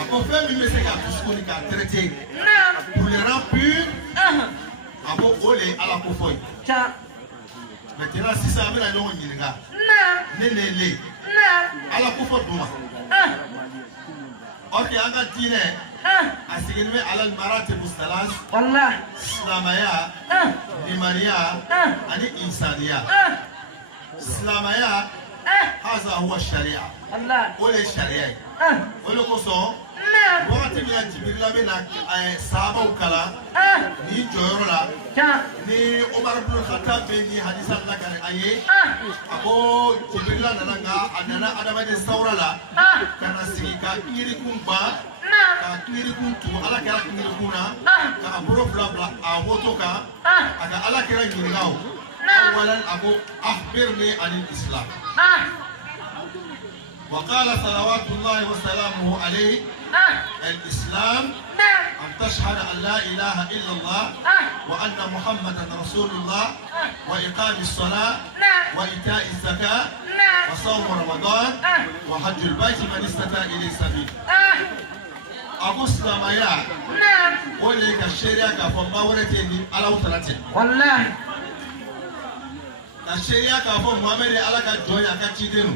Ako fɛn min bɛ se ka dusukun ka traiter pour les rendre purs ako o de ye ala ko fɔ ye maintenant sisan an bɛna ɲɔgɔn ɲininka ne le ala ko fɔ duma ok an ka diinɛ a sigilen bɛ ala maratibu salas silamɛya limaniya ani insaniya silamɛya haza huwa sharia o de ye sariya ye o de kosɔn wagati min na jibirila bɛ na sahabaw kalan ni jɔyɔrɔ la ni Umar ibn Khattab bɛ ni hadisa lakari a ye a ko jibirila nana nka a nana adamaden sawura la ka na sigi ka kiirikun ban ka kiirikun tugu ala kɛra kiirikun na ka a bolo fila bila a moto kan a ka ala kɛra ɲininka o awalan a ko akhbirni anil islam وقال صلوات الله وسلامه عليه الإسلام أن تشهد أن لا إله إلا الله وأن محمدا رسول الله وإقام الصلاة وإيتاء الزكاة وصوم رمضان وحج البيت من استطاع إليه سبيل أبو سلامايا وليك الشريعة كفما ورتني على وترتين والله الشريعة كفما محمد على كجويا كتيدنو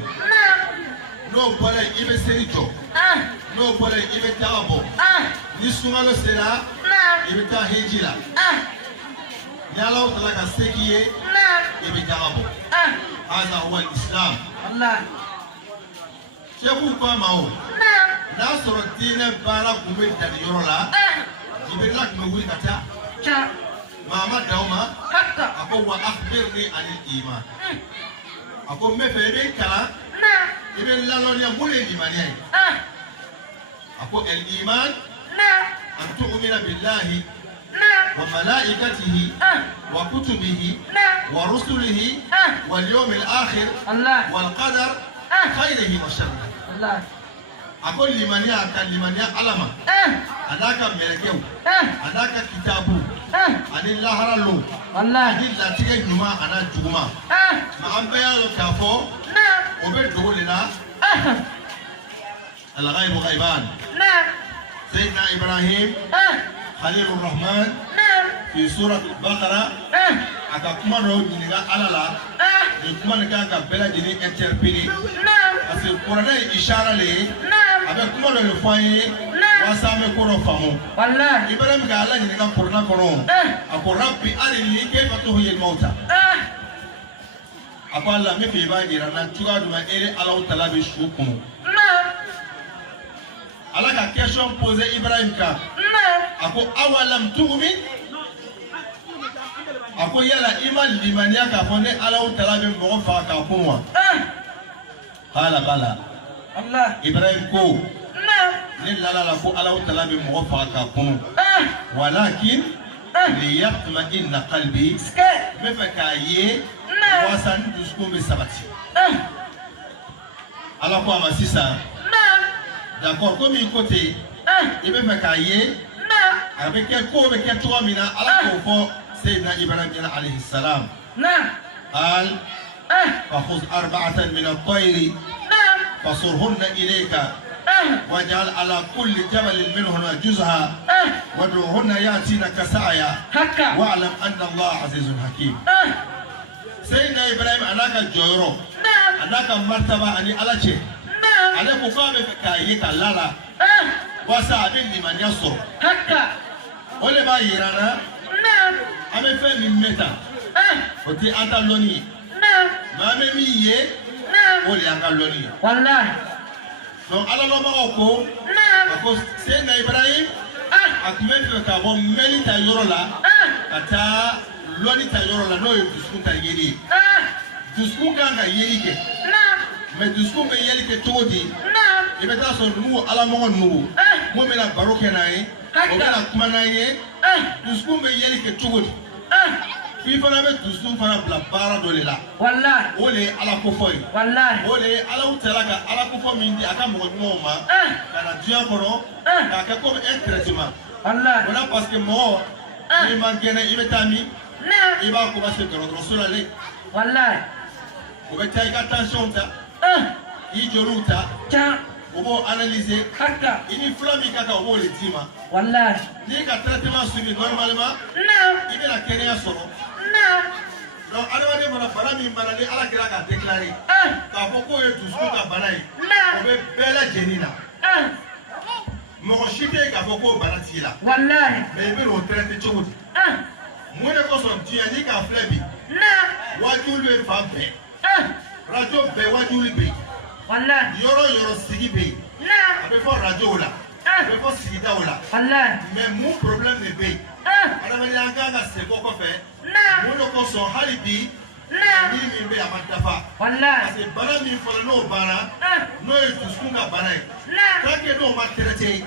n'o bɔra yen i bɛ seli jɔ n'o bɔra yen i bɛ daga bɔ ni sunkalo sera i bɛ taa heji la ni Ala taala ka se k'i ye i bɛ daga bɔ haza huwa islam seku ko a ma o n'a sɔrɔ diinɛ baara tun bɛ dani yɔrɔ la jibirila tun bɛ wuli ka taa maa ma dan o ma a ko wa akhbirni anil iman a ko n bɛ fɛ i bɛ kalan i bɛ lalɔnniya mun de ye limaniya ye a ko el iman an tu'mina billahi wa malaikatihi wa kutubihi wa rusulihi wal yawmil akhir wal qadar khayrihi wa sharrihi a ko limaniya ka limaniya ala ma a n'a ka mɛlɛkɛw a n'a ka kitabu ani lahara lo ani latigɛ ɲuman a n'a juguman nka an bɛɛ y'a dɔn k'a fɔ o bɛ dogo de la al-ghaybu ghayban Sayyidina Ibrahim Khalilur Rahman fi surat al-Baqara a ka kuma dɔw ɲininka ala la nin kuma nin kan ka bɛɛ lajɛlen interpeller parce que kuranɛ ye ishara le ye a bɛ kuma dɔ de fɔ an ye walasa an bɛ ko dɔ faamu Ibrahim ka ala ɲininka kuranɛ kɔnɔ a ko rabbi arini kayfa tuhyil mauta a ko ala n bɛ fɛ i b'a jira n na cogoya jumɛn e ni Ala taala bɛ su kɔnɔ ala ka question poser Ibrahim kan a ko awalam tu'min a ko yala i ma limaniya k'a fɔ ne Ala taala bɛ mɔgɔ faga k'a kun wa qala bala Ibrahim ko ne lalala ko Ala taala bɛ mɔgɔ faga k'a kun walakin liyatma'inna qalbi n bɛ fɛ k'a ye walasa n dusukun bɛ sabati Ala ko a ma sisan d'accord komi i ko ten i bɛ fɛ k'a ye a bɛ kɛ ko bɛ kɛ cogo min na Ala k'o fɔ Sayyidina Ibrahim ɲɛna alayhi salam qal فخذ أربعة من الطير فصرهن إليك واجعل على كل جبل منهن جزءا وادعوهن يأتينك سعيا واعلم أن الله عزيز حكيم Sayyidina Ibrahim anaka jɔyɔrɔ anaka martaba ani Ala cɛ ale ko k'a bɛ fɛ k'a ye ka lala walasa a bɛ limaniya sɔrɔ o de b'a yira n na an bɛ fɛn min mɛn tan o tɛ an ta lɔnni ye nka an bɛ min ye o de y'an ka lɔnni ye donc Ala lɔnbagaw ko a ko Sayyidina Ibrahim a tun bɛ fɛ ka bɔ mɛnni ta yɔrɔ la ka taa lɔnni ta yɔrɔ la n'o ye dusukun ta yeli ye dusukun kan ka yeli kɛ mais dusukun bɛ yeli kɛ cogo di i bɛ taa sɔrɔ nugu alamɔgɔ nugu mun bɛna baro kɛ n'an ye o bɛna kuma n'an ye dusukun bɛ yeli kɛ cogo di f'i fana bɛ dusukun fana bila baara dɔ de la o de ye Ala ko fɔ ye o de ye Ala taala ka Ala ko fɔ min di a ka mɔgɔ ɲumanw ma ka na diɲɛ kɔnɔ k'a kɛ comme un traitement o la parce que mɔgɔ n'i ma gɛnɛ i bɛ taa min i b'a commencer dɔgɔtɔrɔso la dɛ o bɛ taa i ka tension ta i joliw ta on va analyser. Il y a flamme qui a au les tima. Wallah. Ni ka traitement suivi normalement. Non. Il est la Kenya solo. Non. Donc alors on va parler min balade ala kira ka déclarer. Ka foko e tout ce ka banai. Non. On veut bella jenina. Mɔgɔ si tɛ k'a fɔ ko bana t'i la. Wallahi. Mais i bɛ n'o traiter cogo di. Mun de kosɔn diɲɛ n'i k'a filɛ bi. Wajuli bɛ fan bɛɛ. Radio bɛɛ wajuli bɛ yen. Wallahi. Yɔrɔ yɔrɔ sigi bɛ yen. A bɛ fɔ radio la. A bɛ fɔ sigidaw la. Wallahi. Mais mun problème de bɛ yen. Adamadenya kan ka segin o kɔfɛ. Mun de kosɔn hali bi. Ni min bɛ yen a ma dafa. Wallahi. Parce que bana min fɔlɔ n'o banna. N'o ye dusukun ka bana ye. Tant que n'o ma traiter.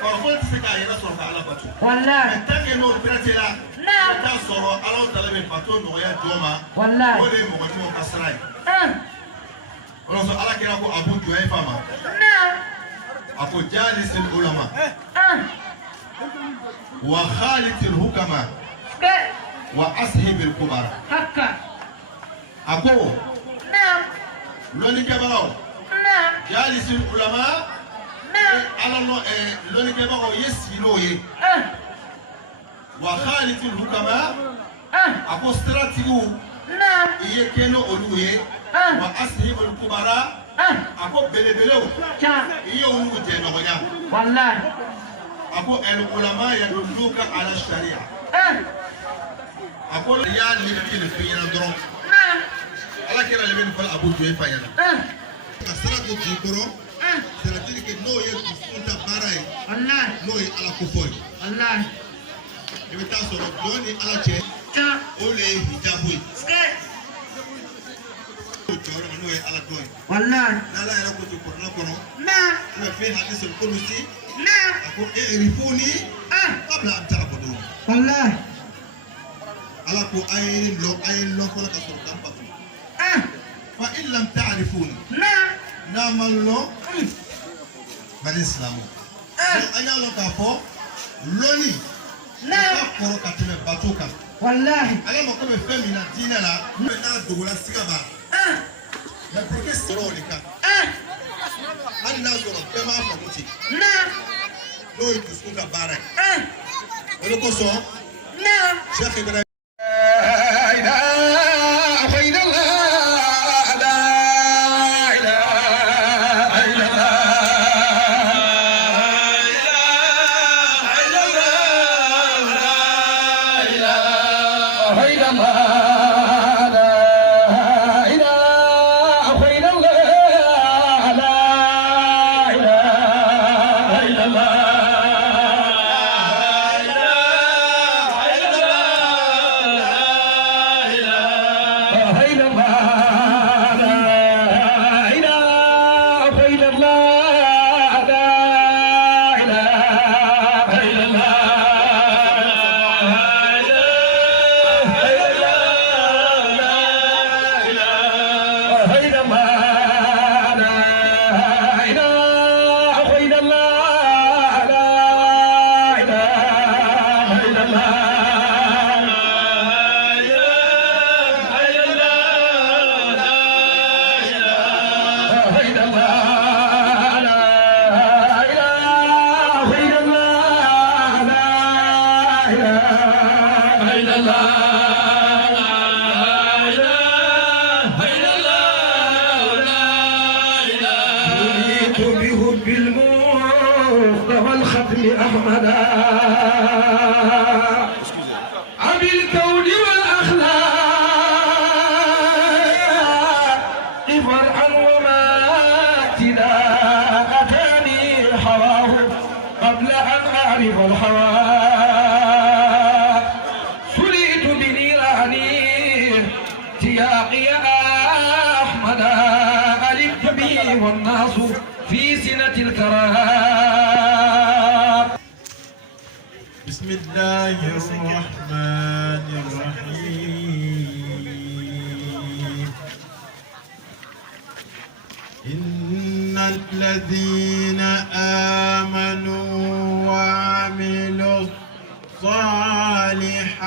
Farikolo tɛ se k'a yɛrɛ sɔrɔ ka Ala bato. Wallahi. Mais tant que n'o traiter la. I bɛ taa sɔrɔ Alahu Taala bɛ bato nɔgɔya jɔn ma. Wallahi. O de ye mɔgɔ ɲumanw ka sira ye. O de kosɔn Ala kira ko Abu Juhayfa ma. A ko jaalisil ulama. Wa khalitil hukama. Wa ashibil kubara. A ko. Lɔnnikɛbagaw. Jaalisil ulama. Ala lɔnnikɛbagaw ye sigi n'o ye. Wa khalitil hukama. A ko siratigiw. I ye kɛ n'olu ye. Wa asihibul kubara. A ko belebelew. I ye olu jɛɲɔgɔnya. Wallahi. A ko el ulama yadulluka ala sharia. A ko n'i y'a limiti nin fɛn ɲɛna dɔrɔn. Ala kɛra le bɛ nin fɔ Abu Juhayfa ɲɛna. Ka sira don k'i kɔrɔ. C'est-à-dire que n'o ye dusukun ta baara ye. N'o ye Ala ko fɔ ye. I bɛ taa sɔrɔ jɔn ni Ala cɛ. O le ye hijabu ye. N'o ye Ala dɔn ye. N'Ala yɛrɛ ko to Kuranɛ kɔnɔ. U bɛ fɛn hadisul qudusi. A ko i'rifuni qabla an ta'budun. Ala ko a ye n lɔn fɔlɔ ka sɔrɔ k'an bato. Fa in lam ta'rifuni. N'a ma lɔn. Mali silamɛ. An y'a lɔn k'a fɔ lɔnni. Ka kɔrɔ ka tɛmɛ bato kan. Ale mako bɛ fɛn min na diinɛ la. N'a dogola siga b'a la. Mais pour que sɔrɔ o de kan. Hali n'a sɔrɔ bɛɛ b'a faamu ten. N'o ye dusukun ka baara ye. O de kosɔn. Cheikh Ibrahim. والناس في سنة الكرام. بسم الله الرحمن الرحيم. إن الذين آمنوا وعملوا الصالحات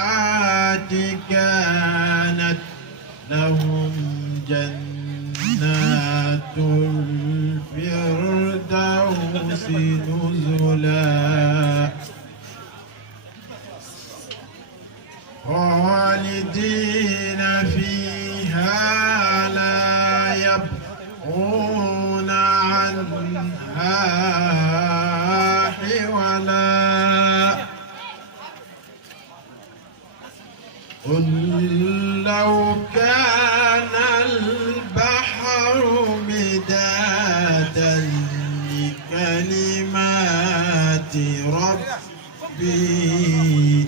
كانت لهم جنات الفردوس نزلا خالدين فيها لا يبغون عنها حولا قل لو كان البحر مدادا لكلمات ربي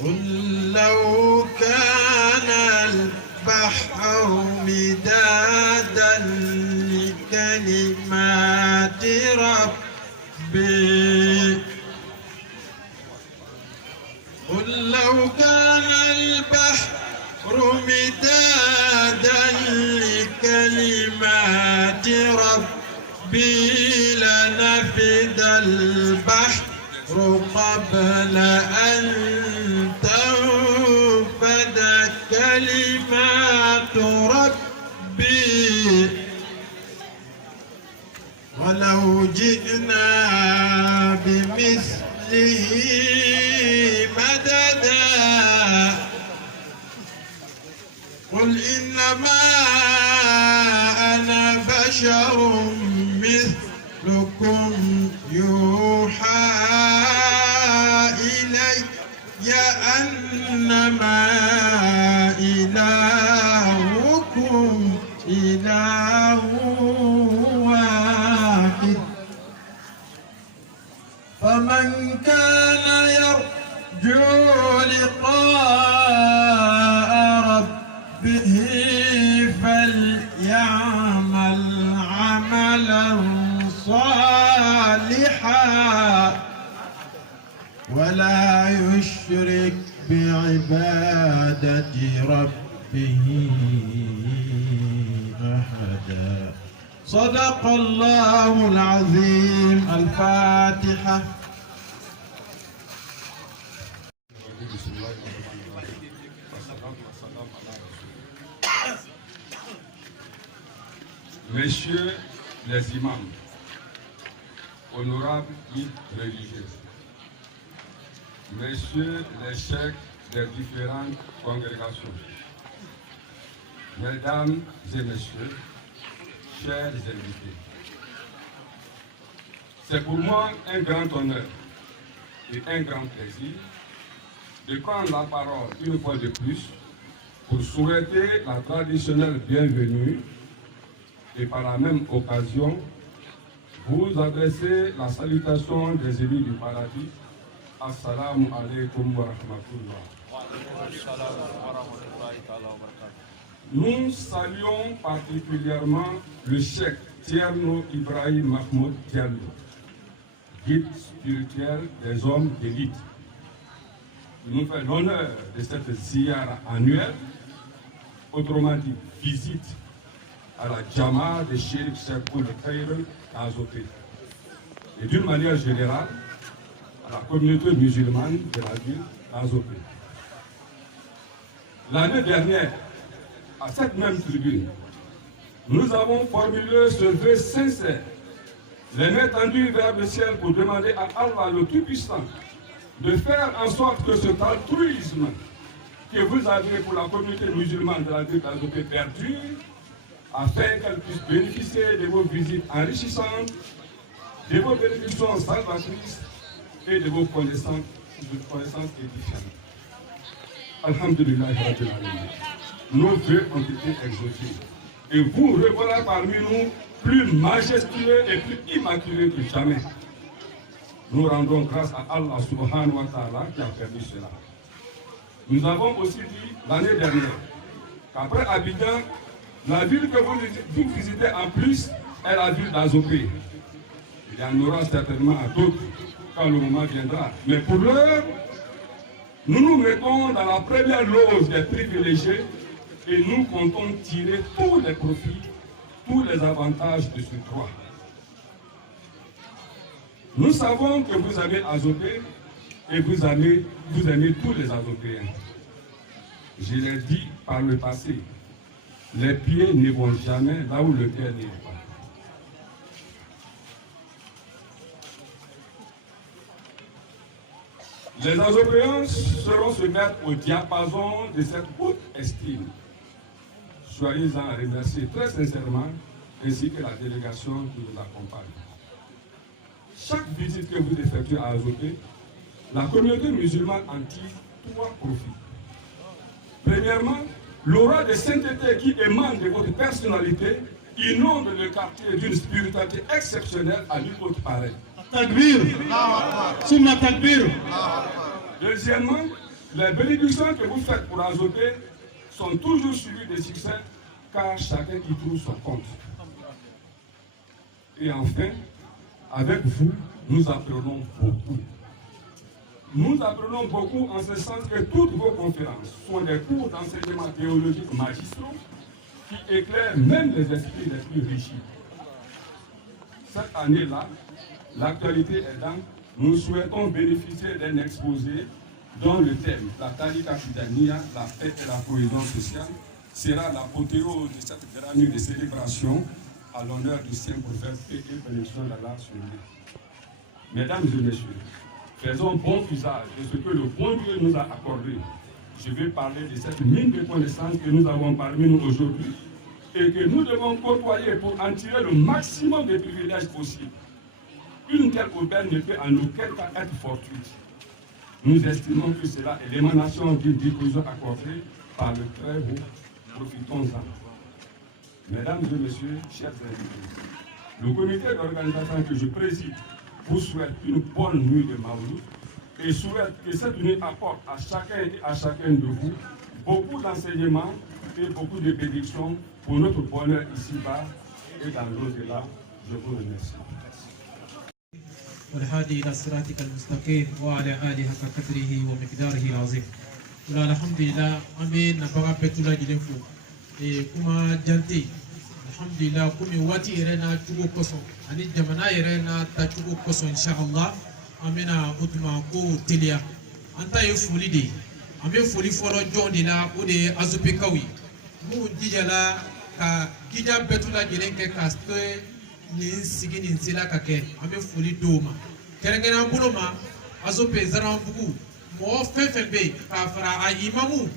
قل لو كان البحر مدادا لكلمات ربي قل لو كان البحر مدادا لكلمات ربي لنفد البحر قبل أن تنفد كلمات ربي ولو جئنا بمثله مددا قل إنما أنا بشر مثلكم يوحى إلي أنما إلهكم إله واحد فمن كان يرجو لقاء ربه فليعمل عملا صالحا ولا يشرك بعبادة ربه أحدا. صدق الله العظيم. الفاتحة. Messieurs les imams, honorables guides religieux, messieurs les chefs des différentes congrégations, mesdames et messieurs, chers invités, c'est pour moi un grand honneur et un grand plaisir de prendre la parole une fois de plus pour souhaiter la traditionnelle bienvenue et par la même occasion vous adresser la salutation des élus du paradis. Assalamu alaikum wa rahmatullah. Nous saluons particulièrement le cheikh Thierno Ibrahim Mahmoud Diallo, guide spirituel des hommes d'élite. Il nous fait l'honneur de cette ziyara annuelle, autrement dit visite à la Jama de Cheikh Cheikhoul Khair Azopé. Et d'une manière générale, à la communauté musulmane de la ville d'Azopé. L'année dernière, à cette même tribune, nous avons formulé ce vœu sincère, les mains tendues vers le ciel pour demander à Allah le Tout-Puissant de faire en sorte que cet altruisme que vous avez pour la communauté musulmane de la ville d'Azopé perdure, afin qu'elle puisse bénéficier de vos visites enrichissantes, de vos bénédictions salvatrices et de vos connaissances édifiantes. Alhamdulillah, nos vœux ont été exaucés. Et vous revoilà parmi nous plus majestueux et plus immaculés que jamais. Nous rendons grâce à Allah subhanahu wa ta'ala qui a permis cela. Nous avons aussi dit l'année dernière qu'après Abidjan, la ville que vous visitez en plus est la ville d'Azopé. Il y en aura certainement d'autres quand le moment viendra. Mais pour l'heure, nous nous mettons dans la première loge des privilégiés et nous comptons tirer tous les profits, tous les avantages de ce droit. Nous savons que vous avez Azopé et vous aimez tous les Azopéens. Je l'ai dit par le passé. Les pieds ne vont jamais là où le cœur n'est pas. Les Azopéens seront se mettre au diapason de cette haute estime. Soyez-en remerciés très sincèrement, ainsi que la délégation qui vous accompagne. Chaque visite que vous effectuez à Azopé, la communauté musulmane en tire 3 profits. Premièrement, l'aura de sainteté qui émane de votre personnalité inonde le quartier d'une spiritualité exceptionnelle à nulle autre pareille. Takbir. Summa takbir. Deuxièmement, les bénédictions que vous faites pour Azopé sont toujours suivies de succès car chacun y trouve son compte. Et enfin, avec vous, nous apprenons beaucoup. Nous apprenons beaucoup en ce sens que toutes vos conférences sont des cours d'enseignement théologique magistraux qui éclairent même les esprits les plus riches. Cette année-là, l'actualité aidant, nous souhaitons bénéficier d'un exposé dont le thème, la Tariqa Tijaniya, la paix et la cohésion sociale, sera l'apothéose de cette grande nuit de célébration à l'honneur du Saint-Prophète et bénédiction d'Allah sur lui. Mesdames et messieurs, faisons bon usage de ce que le bon Dieu nous a accordé. Je vais parler de cette mine de connaissances que nous avons parmi nous aujourd'hui et que nous devons côtoyer pour en tirer le maximum de privilèges possibles. Une telle aubaine ne peut en aucun cas être fortuite. Nous estimons que cela est l'émanation d'une diffusion accordée par le très haut. Profitons-en. Mesdames et messieurs, chers invités, le comité d'organisation que je préside vous souhaite une bonne nuit de Mawlid et souhaite que cette nuit apporte à chacun et à chacun de vous beaucoup d'enseignements et beaucoup de bénédictions pour notre bonheur ici-bas et dans l'au-delà. Je vous remercie. والهادي إلى صراطك المستقيم وعلى آله حق قدره ومقداره العظيم. الحمد لله أمين نبغى بتولا جنفو كما جنتي الحمد لله كم واتي إيرنا تجو كوسون أني جمنا إيرنا تجو كوسون إن شاء الله أمينا أتما كو تليا أنت يفولي دي أمي فولي فولو جون دي لا ودي أزوبي كوي مو ديجلا كا كيجا بتولا جنك كاستوي nin sigi nin sila ka kɛ an bɛ foli d'o ma kɛrɛnkɛrɛnnen bolo ma Azopé Zaranbugu mɔgɔ fɛn fɛn bɛ yen k'a fara a imamu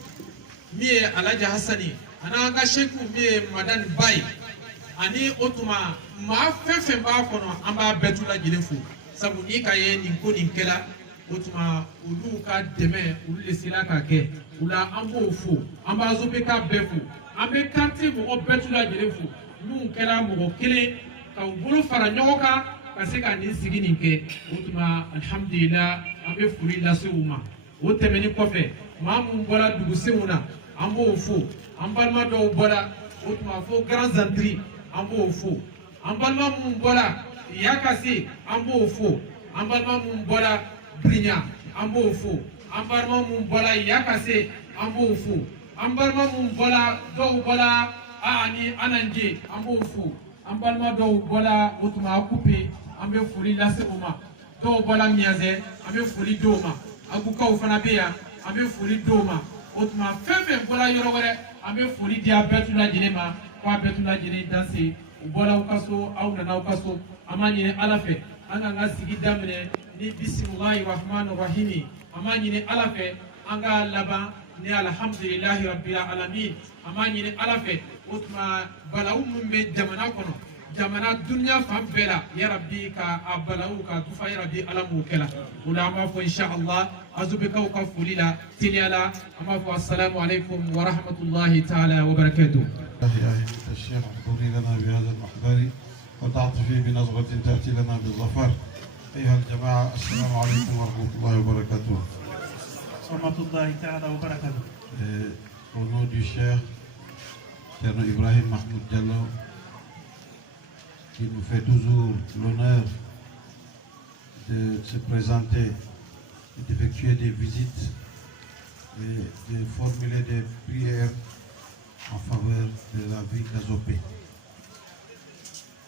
min ye Alhaji Hasani ani an ka seku min ye Madani Ba ye ani o tuma maa fɛn fɛn b'a kɔnɔ an b'a bɛɛ tu lajɛlen fo sabu ni ka ye nin ko nin kɛla o tuma olu ka dɛmɛ olu de sela ka kɛ o la an b'o fo an b'a Azopé ka bɛɛ fo an bɛ quartier mɔgɔ bɛɛ tu lajɛlen fo minnu kɛra mɔgɔ kelen ka u bolo fara ɲɔgɔn kan ka se ka nin sigi nin kɛ o tuma alhamdulillah an bɛ foli lase u ma o tɛmɛnen kɔfɛ maa minnu bɔra dugusenw na an b'o fo an balima dɔw bɔra o tuma fo Grand Zantiri an b'o fo an balima minnu bɔra Yakase an b'o fo an balima minnu bɔra Briɲa an b'o fo an balima minnu bɔra Yakase an b'o fo an balima minnu bɔra dɔw bɔra ani Ananje an b'o fo an balima dɔw bɔra o tuma a coupe an bɛ foli lase o ma dɔw bɔra Miazɛ an bɛ foli d'o ma Agukaw fana bɛ yan an bɛ foli d'o ma o tuma fɛn fɛn bɔra yɔrɔ wɛrɛ an bɛ foli di a bɛɛ tu lajɛlen ma k'a bɛɛ tu lajɛlen danse u bɔra aw ka so aw nana aw ka so an b'a ɲini Ala fɛ an k'an ka sigi daminɛ ni bisimilahi rahmani rahimi an b'a ɲini Ala fɛ an ka laban ni alhamdulilahi rabbil alamin an b'a ɲini Ala fɛ o tuma balawu min bɛ jamana kɔnɔ jamana dunuya fan bɛɛ la yarabi ka a balawu ka tufa yarabi Ala m'o kɛla o la an b'a fɔ inshallah Azopékaw ka foli la teliya la an b'a fɔ assalamu alaikum wa rahmatullahi ta'ala wa barakatuh. الشيخ احضري لنا بهذا المحضر وتعطفي بنظرة تأتي لنا بالظفر. أيها الجماعة السلام عليكم ورحمة الله وبركاته. ورحمة الله تعالى وبركاته. Au nom du Cheikh Thierno Ibrahim Mahmoud Diallo, qui nous fait toujours l'honneur de se présenter et d'effectuer des visites et de formuler des prières en faveur de la ville d'Azopé.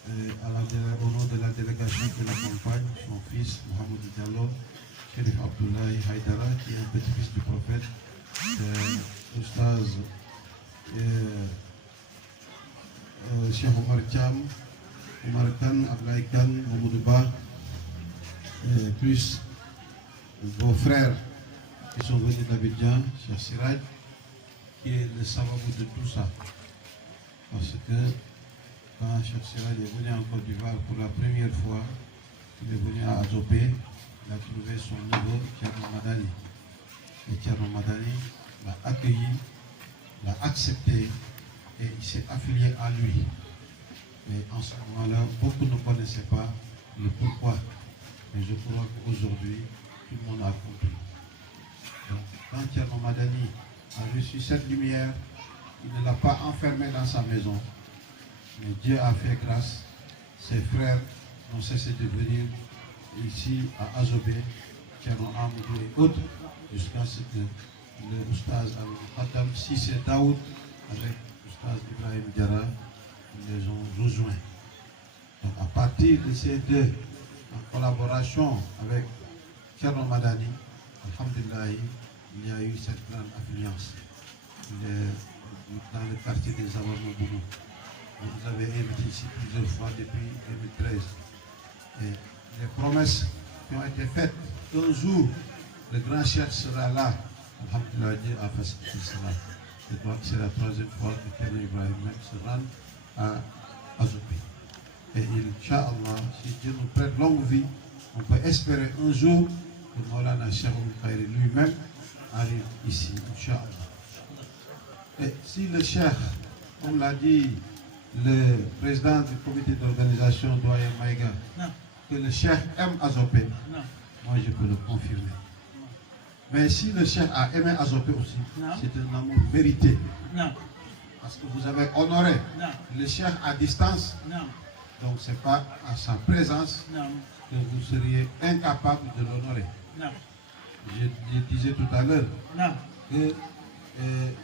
Au nom de la délégation qui l'accompagne, son fils Mohamed Diallo, Sherif Abdoulaye Haïdara, qui est un petit-fils du prophète, Oustaz Cheikh Omar Thiam, Omar Khan, Ablaï Khan, Mamoudou Ba, plus vos frères qui sont venus d'Abidjan, Cheikh Siraj, qui est le savabou de tout ça. Parce que quand Cheikh Siraj est venu en Côte d'Ivoire pour la première fois, il est venu à Azopé, il a trouvé son neveu, Thierno Madani. Et Thierno Madani l'a accueilli, l'a accepté et il s'est affilié à lui. Mais en ce moment-là, beaucoup ne connaissaient pas le pourquoi. Mais je crois qu'aujourd'hui, tout le monde a compris. Donc, quand Thierno Madani a reçu cette lumière, il ne l'a pas enfermé dans sa maison. Mais Dieu a fait grâce. Ses frères n'ont cessé de venir ici à Azobé, Thierno Amadou et autres, jusqu'à ce que le Oustaz Al-Khaddam Sissé Daoud avec Oustaz Ibrahim Diarra les ont rejoints. Donc à partir de ces deux, en collaboration avec Thierno Madani, alhamdulillah, il y a eu cette grande affluence. Dans le quartier des Awamoboulou. Vous avez invité ici plusieurs fois depuis 2013. Et les promesses qui ont été faites, un jour, le grand chef sera là. Alhamdulillah, Dieu a facilité cela. Je crois que c'est la troisième fois que Thierno Ibrahim se rend à Azopé. Et Inch'Allah, si Dieu nous prête longue vie, on peut espérer un jour que Maulana Cheikh Al-Khairi lui-même arrive ici, Inch'Allah. Et si le Cheikh, on l'a dit, le président du comité d'organisation, Doyen Maïga, que le Cheikh aime Azopé, moi je peux le confirmer. Mais si le Cheikh a aimé Azopé aussi, c'est un amour mérité. Parce que vous avez honoré le Cheikh à distance. Donc ce n'est pas à sa présence que vous seriez incapable de l'honorer. Je disais tout à l'heure que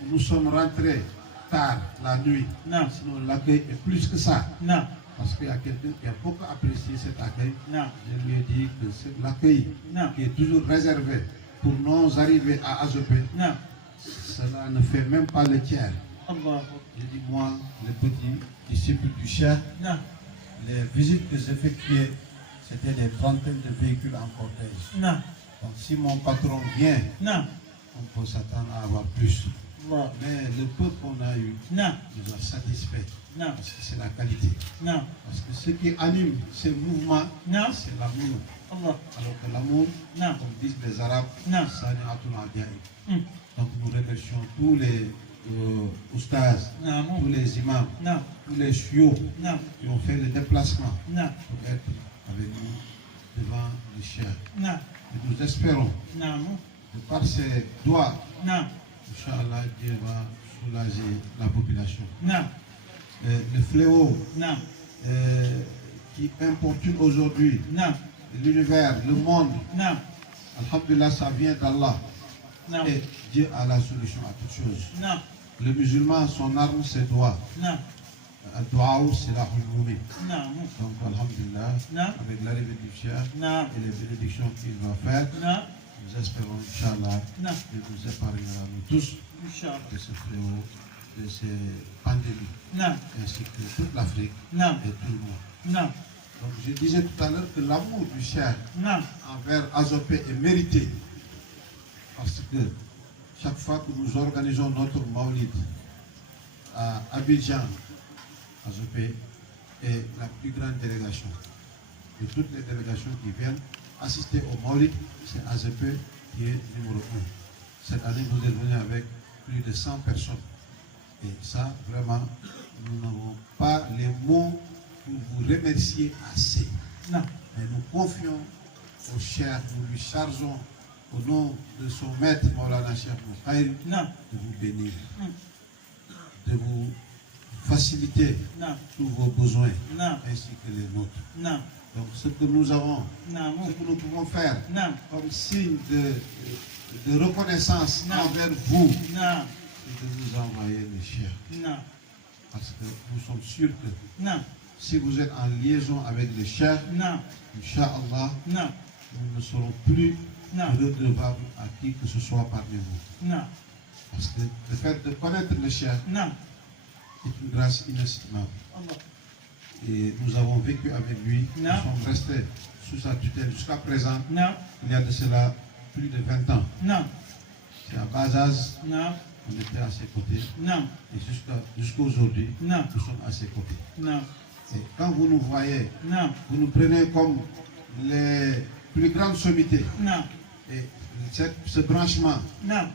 nous sommes rentrés tard la nuit. Sinon l'accueil est plus que ça. Parce qu'il y a quelqu'un qui a beaucoup apprécié cet accueil. Je lui ai dit que c'est l'accueil qui est toujours réservé pour nos arrivées à Azopé. Cela ne fait même pas le tiers. J'ai dit, moi, le petit disciple du Cheikh, les visites que j'effectuais, c'était des trentaines de véhicules en cortège. Donc si mon patron vient, on peut s'attendre à avoir plus. Mais le peu qu'on a eu nous a satisfait. Parce que c'est la qualité. Parce que ce qui anime ces mouvements, c'est l'amour. Alors que l'amour, comme disent les Arabes, ça n'est à tout l'adiaï. Donc nous remercions tous les oustaz, tous les imams, tous les chiots qui ont fait le déplacement pour être avec nous devant le Cheikh. Et nous espérons, de par ses doigts, Inch'Allah, Dieu va soulager la population. Le fléau qui importune aujourd'hui l'univers, le monde, alhamdulillah, ça vient d'Allah. Et Dieu a la solution à toutes choses. Le musulman, son arme, c'est doigt. Doua, c'est la hulmoumi. Donc, alhamdulillah, avec l'arrivée du Cheikh et les bénédictions qu'il va faire, nous espérons, Inch'Allah, qu'il nous épargnera nous tous de ce fléau, de ces pandémies, ainsi que toute l'Afrique et tout le monde. Donc, je disais tout à l'heure que l'amour du Cheikh envers Azopé est mérité. Parce que chaque fois que nous organisons notre Maulid à Abidjan, Azopé est la plus grande délégation. De toutes les délégations qui viennent assister au Maulid, c'est Azopé qui est numéro 1. Cette année, vous êtes venus avec plus de 100 personnes. Et ça, vraiment, nous n'avons pas les mots pour vous remercier assez. Mais nous confions au Cheikh, nous lui chargeons au nom de son maître, Maulana Cheikh Al-Khairi, de vous bénir, de vous faciliter tous vos besoins, ainsi que les nôtres. Donc ce que nous avons, ce que nous pouvons faire comme signe de reconnaissance envers vous, c'est de vous envoyer le Cheikh. Parce que nous sommes sûrs que si vous êtes en liaison avec le Cheikh, Inch'Allah, nous ne serons plus redevables à qui que ce soit parmi vous. Parce que le fait de connaître le Cheikh est une grâce inestimable. Et nous avons vécu avec lui, nous sommes restés sous sa tutelle jusqu'à présent. Il y a de cela plus de 20 ans. Non. C'est à bas âge, Non. on était à ses côtés. Non. Et jusqu'à aujourd'hui, Non. nous sommes à ses côtés. Non. Et quand vous nous voyez, Non. vous nous prenez comme les plus grandes sommités. Non. Et ce branchement, Non.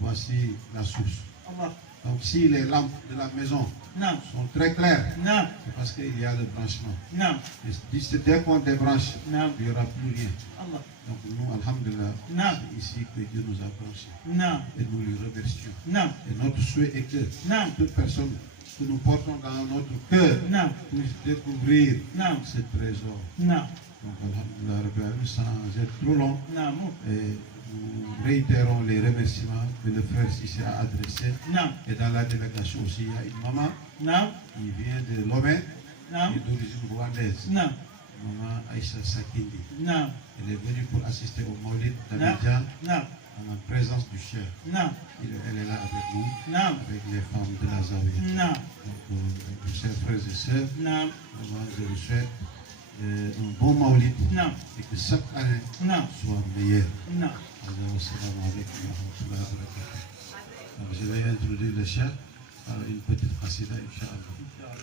voici la source. Allah. Donc si les lampes de la maison Non. sont très claires, Non. c'est parce qu'il y a le branchement. Non. Et dès qu'on débranche, Non. il n'y aura plus rien. Allah. Donc nous, alhamdulillah, Non. c'est ici que Dieu nous a branchés. Non. Et nous lui remercions. Non. Et notre souhait est que Non. toute personne que nous portons dans notre cœur Non. puisse découvrir Non. ce trésor. Non. Donc alhamdulillah, Rabbil Alamin, sans être trop long, Non. et nous réitérons les remerciements que le frère Sissé a adressés. Non. Et dans la délégation aussi, il y a une maman Non. qui vient de Lomé, Non. qui est d'origine rwandaise. Non. Maman Aïcha Sakindi. Non. Elle est venue pour assister au Maulid Non. d'Abidjan Non. en la présence du chef. Non. Elle est là avec nous, Non. avec les femmes de la Zawiya. Non. Donc, mes chers frères et sœurs, Non. moi, je vous souhaite un bon Maulid Non. et que chaque année Non. soit meilleure. Non. Assalamu alaikum wa rahmatullahi wa barakatuh. Je vais introduire le chef par une petite qasida, Inch'Allah.